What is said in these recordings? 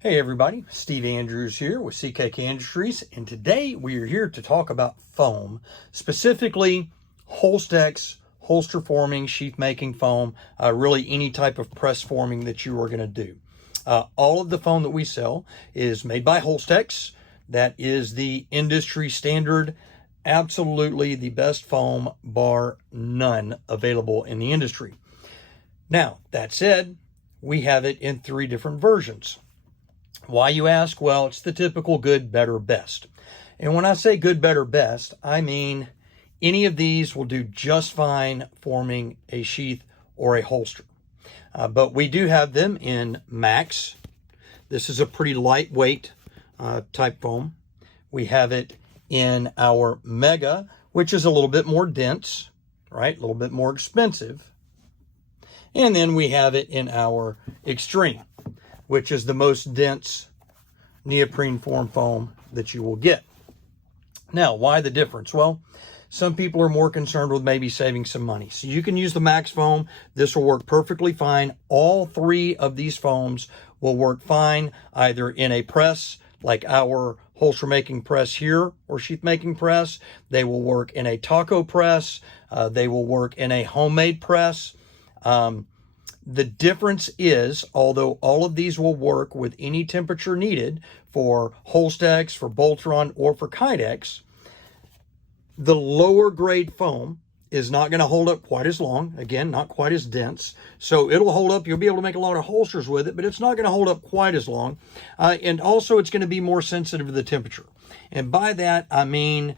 Hey everybody, Steve Andrews here with CKK Industries, and today we are here to talk about foam, specifically Holstex holster forming, sheath making foam, really any type of press forming that you are going to do. All of the foam that we sell is made by Holstex. That is the industry standard, absolutely the best foam bar none available in the industry. Now, that said, we have it in 3 different versions. Why, you ask? Well, it's the typical good, better, best. And when I say good, better, best, I mean any of these will do just fine forming a sheath or a holster. But we do have them in Max. This is a pretty lightweight type foam. We have it in our Mega, which is a little bit more dense, right? A little bit more expensive. And then we have it in our Extreme, which is the most dense neoprene form foam that you will get. Now, why the difference? Well, some people are more concerned with maybe saving some money. So you can use the Max foam. This will work perfectly fine. All 3 of these foams will work fine, either in a press like our holster making press here or sheath making press. They will work in a taco press. They will work in a homemade press. The difference is, although all of these will work with any temperature needed for Holstex, for Boltron, or for Kydex, the lower grade foam is not going to hold up quite as long. Again, not quite as dense. So it'll hold up. You'll be able to make a lot of holsters with it, but it's not going to hold up quite as long. And also, it's going to be more sensitive to the temperature. And by that, I mean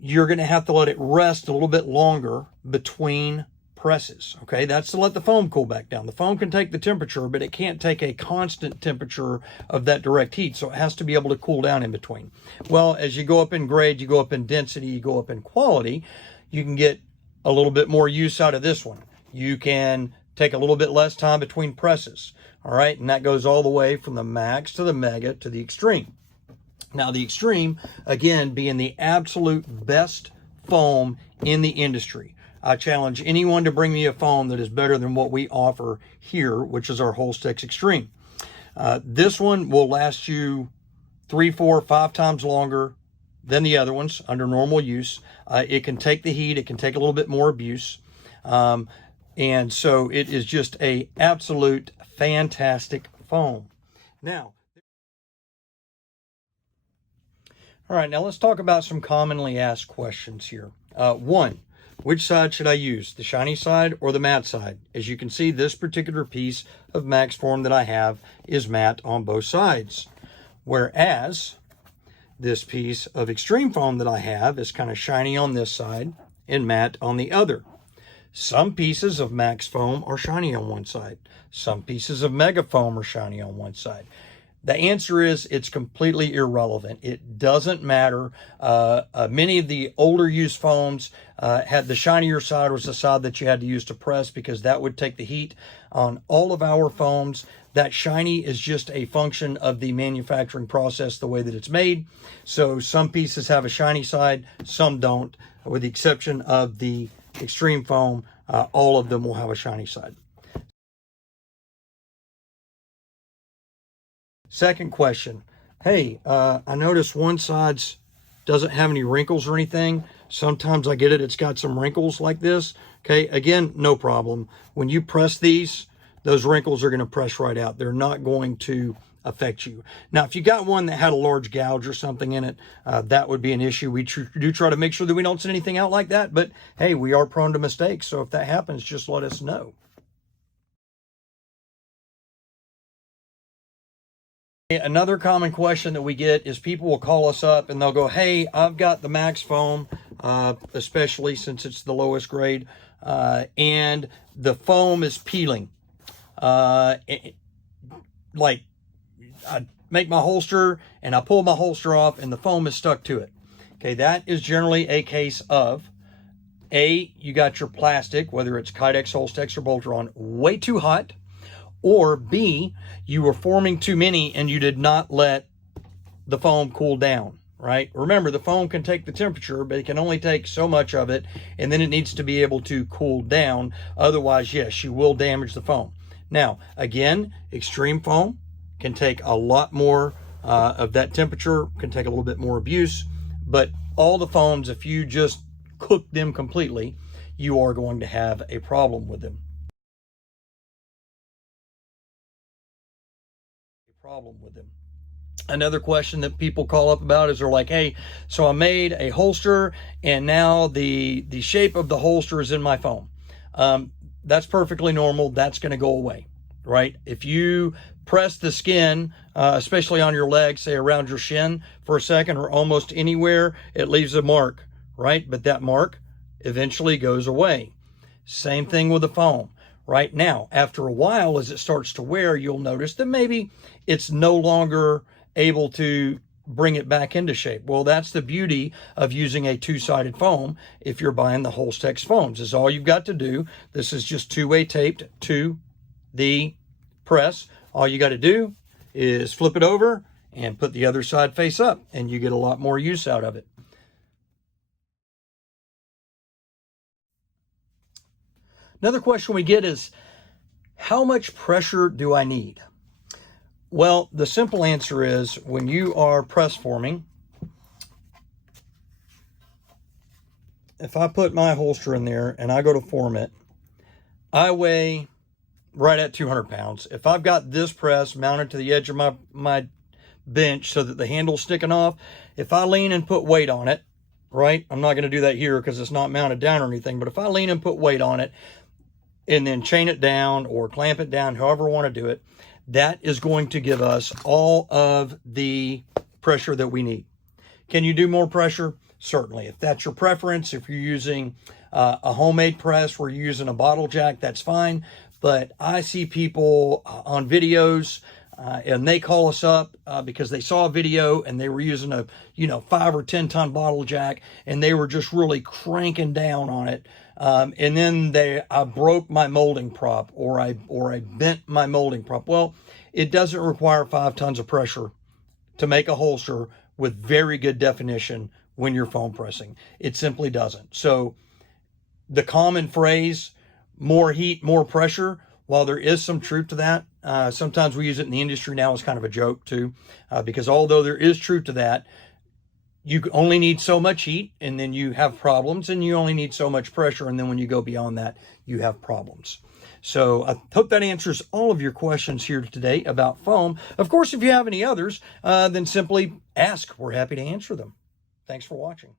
you're going to have to let it rest a little bit longer between presses. Okay, that's to let the foam cool back down. The foam can take the temperature, but it can't take a constant temperature of that direct heat, so it has to be able to cool down in between. Well, as you go up in grade, you go up in density, you go up in quality, you can get a little bit more use out of this one. You can take a little bit less time between presses. All right, and that goes all the way from the Max to the Mega to the Extreme. Now, the Extreme, again, being the absolute best foam in the industry. I challenge anyone to bring me a foam that is better than what we offer here, which is our Holstex Extreme. This one will last you 3, 4, 5 times longer than the other ones under normal use. It can take the heat. It can take a little bit more abuse. And so it is just a absolute fantastic foam. Now, all right, now let's talk about some commonly asked questions here. One, which side should I use, the shiny side or the matte side? As you can see, this particular piece of Max Form that I have is matte on both sides, whereas this piece of Extreme Foam that I have is kind of shiny on this side and matte on the other. Some pieces of Max Foam are shiny on one side. Some pieces of Mega Foam are shiny on one side. The answer is it's completely irrelevant. It doesn't matter. Many of the older used foams had the shinier side was the side that you had to use to press because that would take the heat. On all of our foams, that shiny is just a function of the manufacturing process, the way that it's made. So some pieces have a shiny side, some don't. With the exception of the Extreme Foam, all of them will have a shiny side. Second question. Hey, I noticed one side doesn't have any wrinkles or anything. Sometimes I get it, it's got some wrinkles like this. Okay, again, no problem. When you press these, those wrinkles are going to press right out. They're not going to affect you. Now, if you got one that had a large gouge or something in it, that would be an issue. We do try to make sure that we don't send anything out like that. But hey, we are prone to mistakes. So if that happens, just let us know. Another common question that we get is people will call us up and they'll go, hey, I've got the Max Foam, especially since it's the lowest grade, and the foam is peeling. Like, I make my holster and I pull my holster off and the foam is stuck to it. Okay, that is generally a case of A, you got your plastic, whether it's Kydex, Holstex, or Boltron, way too hot. Or B, you were forming too many and you did not let the foam cool down, right? Remember, the foam can take the temperature, but it can only take so much of it, and then it needs to be able to cool down. Otherwise, yes, you will damage the foam. Now, again, Extreme Foam can take a lot more of that temperature, can take a little bit more abuse, but all the foams, if you just cook them completely, you are going to have a problem with them. Another question that people call up about is they're like, hey, so I made a holster and now the shape of the holster is in my foam. That's perfectly normal. That's going to go away, right? If you press the skin, especially on your leg, say around your shin for a second or almost anywhere, it leaves a mark, right? But that mark eventually goes away. Same thing with the foam. Right now, after a while, as it starts to wear, you'll notice that maybe it's no longer able to bring it back into shape. Well, that's the beauty of using a two-sided foam. If you're buying the Holstex foams, is all you've got to do. This is just two-way taped to the press. All you got to do is flip it over and put the other side face up, and you get a lot more use out of it. Another question we get is, how much pressure do I need? Well, the simple answer is, when you are press forming, if I put my holster in there and I go to form it, I weigh right at 200 pounds. If I've got this press mounted to the edge of my bench so that the handle's sticking off, if I lean and put weight on it, right? I'm not going to do that here because it's not mounted down or anything, but if I lean and put weight on it and then chain it down or clamp it down, however I want to do it, that is going to give us all of the pressure that we need. Can you do more pressure? Certainly. If that's your preference, if you're using a homemade press where you're using a bottle jack, that's fine. But I see people on videos and they call us up because they saw a video and they were using a 5 or 10 ton bottle jack and they were just really cranking down on it. And then I broke my molding prop or I bent my molding prop. Well, it doesn't require 5 tons of pressure to make a holster with very good definition when you're foam pressing. It simply doesn't. So the common phrase, more heat, more pressure, while there is some truth to that, sometimes we use it in the industry now as kind of a joke too, because although there is truth to that, you only need so much heat and then you have problems, and you only need so much pressure, and then when you go beyond that, you have problems. So I hope that answers all of your questions here today about foam. Of course, if you have any others, then simply ask. We're happy to answer them. Thanks for watching.